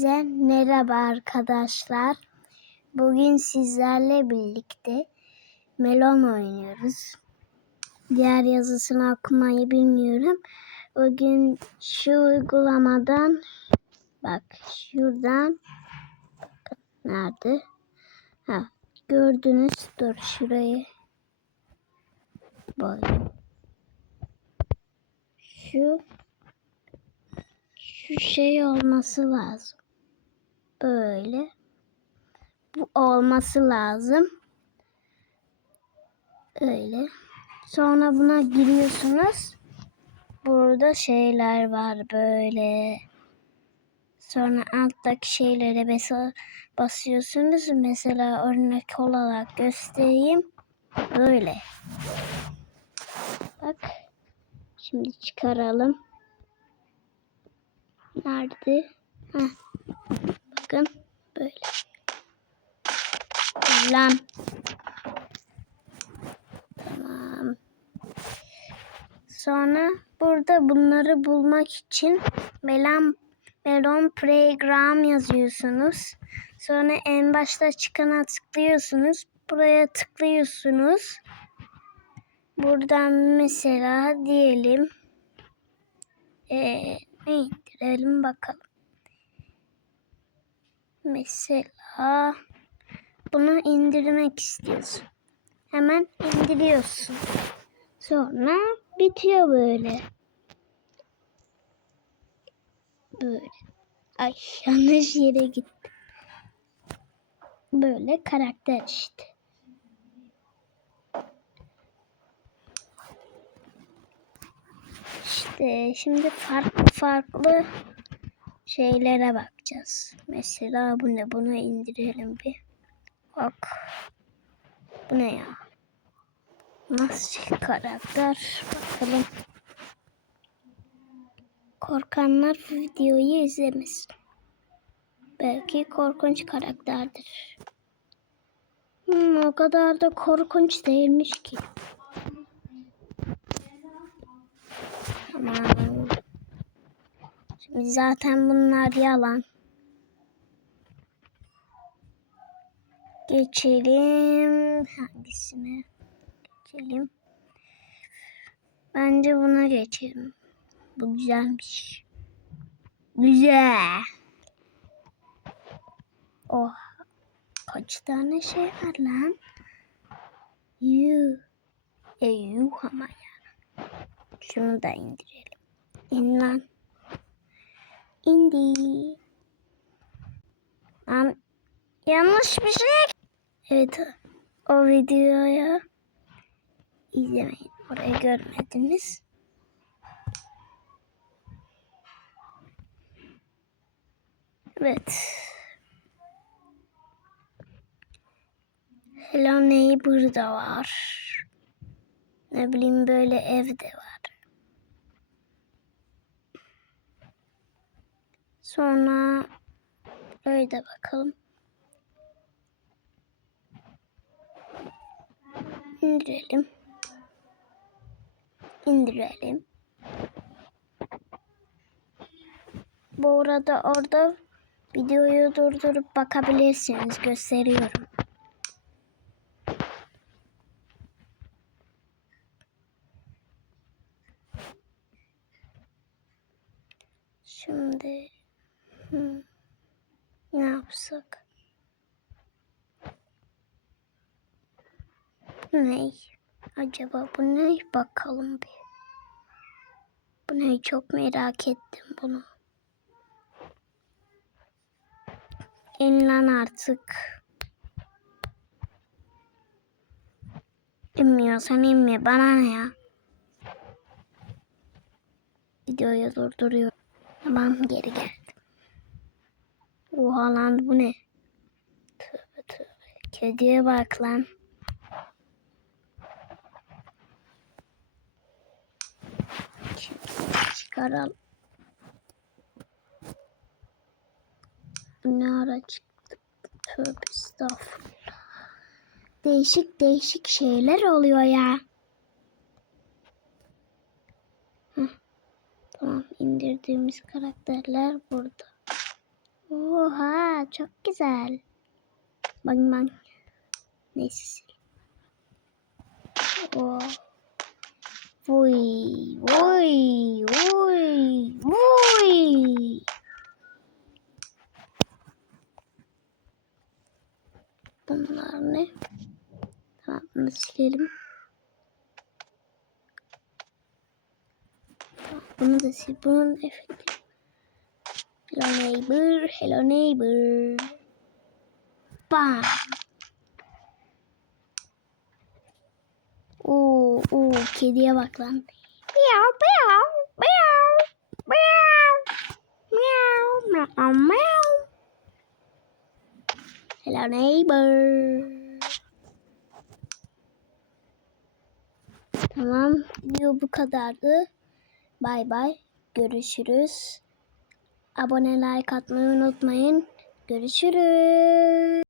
Size merhaba arkadaşlar. Bugün sizlerle birlikte melon oynuyoruz. Diğer yazısını okumayı bilmiyorum. Bugün şu uygulamadan bak şuradan nerede? Ha gördünüz. Dur şurayı böyle. Şu şu şey olması lazım. Böyle. Bu olması lazım. Öyle. Sonra buna giriyorsunuz. Burada şeyler var böyle. Sonra alttaki şeylere basa- basıyorsunuz. Mesela örnek olarak göstereyim. Böyle. Bak. Şimdi çıkaralım. Nerede? Heh. Bakın böyle. Lan. Tamam. Sonra burada bunları bulmak için melon, melon program yazıyorsunuz. Sonra en başta çıkana tıklıyorsunuz. Buraya tıklıyorsunuz. Buradan mesela diyelim eee ne indirelim bakalım. Mesela bunu indirmek istiyorsun. Hemen indiriyorsun. Sonra bitiyor böyle. Böyle. Ay yanlış yere gittim. Böyle karakter işte. İşte şimdi farklı farklı şeylere bakacağız. Mesela bu ne? Bunu indirelim bir. Bak. Bu ne ya? Nasıl karakter? Bakalım. Korkanlar bu videoyu izlemesin. Belki korkunç karakterdir. Hmm, o kadar da korkunç değilmiş ki. Tamam. Şimdi zaten bunlar yalan. Geçelim. Hangisine? Geçelim. Bence buna geçelim. Bu güzelmiş. Güzel. Oh. Kaç tane şey var lan? Yuh. E yuh ama ya. Şunu da indirelim. İn lan. İndi. Lan yanlış bir şey. Evet o videoyu izlemeyin. Orayı görmediniz. Evet. Hello Neighbor da var. Ne bileyim böyle ev de var. Sonra böyle de bakalım. İndirelim. İndirelim. Bu arada orada videoyu durdurup bakabilirsiniz. Gösteriyorum. Şimdi hmm, ne yapsak? Ne? Acaba bu ne? Bakalım bir. Bu ne? Çok merak ettim bunu. İn lan artık. İnmiyorsan inme. Bana ne ya? Videoyu durduruyorum. Tamam geri geldim. Oha lan bu ne? Tövbe tövbe. Kediye bak lan. Çıkaralım. Ne ara çıktı? Tövbe estağfurullah. Değişik değişik şeyler oluyor ya. Heh. Tamam indirdiğimiz karakterler burada. Oha çok güzel. Bak bak. Neyse. Oh. Vuy, vuy, vuy, vuy. Bunlar ne? Tamam bunu silelim. Bunu da sil. Bunun efekti. Hello neighbor, hello neighbor. Bam. Oo, oo, kediye bak lan. Meow, meow, meow, meow, meow, meow, meow. Hello neighbor. Tamam, video bu kadardı. Bay bay. Görüşürüz. Abone like atmayı unutmayın. Görüşürüz.